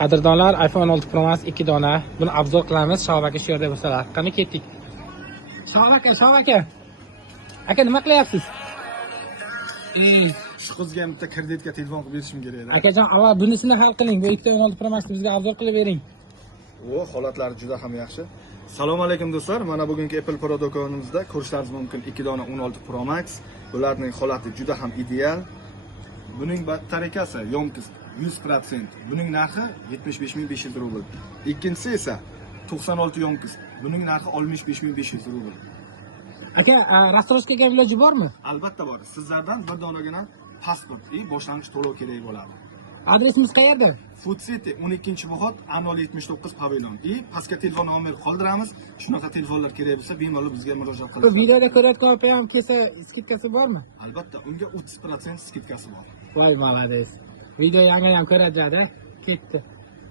Qadrdonlar, iPhone 16 Pro Max 2 dona. Buni obzor qilamiz. Shohab aka shu yerda bo'lsalar. Qani ketdik. Shohab aka. Aka nima qilyapsiz? Shu qizga bitta kreditga telefon qilib berishim kerak edi. Akajon, avval bunisini hal qiling. Bu 2 16 Pro Max bizga obzor qilib bering. Holatlari juda ham yaxshi. Assalomu alaykum do'stlar. Mana bugungi Apple Pro do'konimizda ko'rishlaringiz mumkin 2 dona 16 Pro Max. Bularning holati juda ham ideal. Buning batareykasi yomkist 100%. Buning narxi 75500 rubl. Ikkinchisi esa 96 yomkist. Buning narxi 65500 rubl. Aka, rastroshkaga iloji bormi? Albatta bor. Sizlardan bir donagina pasport boshlang'ich to'lov kerak bo'ladi. Adresimiz qayerda? Food City 12-Buxot, Anol 79 pavilyon. Pastga telefon nomeri qoldiramiz. Shunaqa telefonlar kerak bo'lsa, bemalol bizga murojaat qiling. Bu videoda ko'rayotgan opam kelsa, skidkasi bormi? Albatta, unga 30% skidkasi bor. Voy, malades. Video yangi ham ko'rajadi. Ketdi.